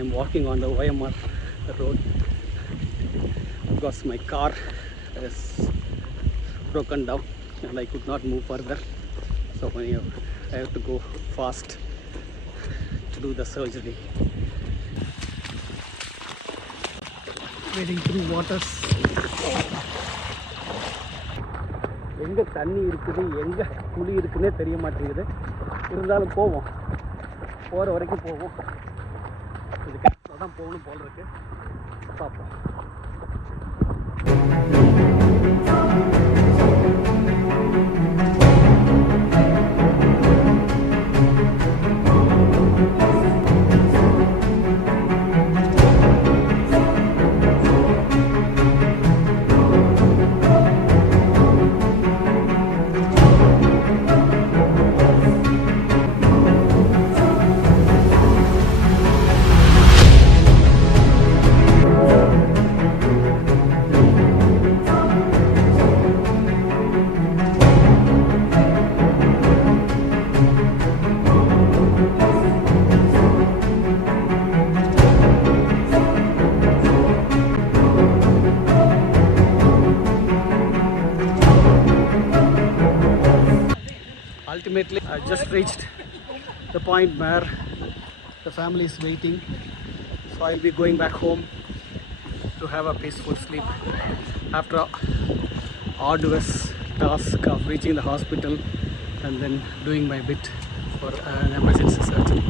I'm walking on the OMR road because my car is broken down and I could not move further. So I have to go fast to do the surgery. Wading through waters. எங்கே தண்ணி இருக்குது, எங்கே குழி இருக்குன்னே தெரிய மாட்டேங்குது. இருந்தாலும் போவோம், போகிற வரைக்கும் போவோம். இது கேப்பில் தான் போகணும் போல் இருக்கு. பார்ப்போம். Ultimately, I just reached the point where the family is waiting, so I'll be going back home to have a peaceful sleep after an arduous task of reaching the hospital and then doing my bit for an emergency surgery.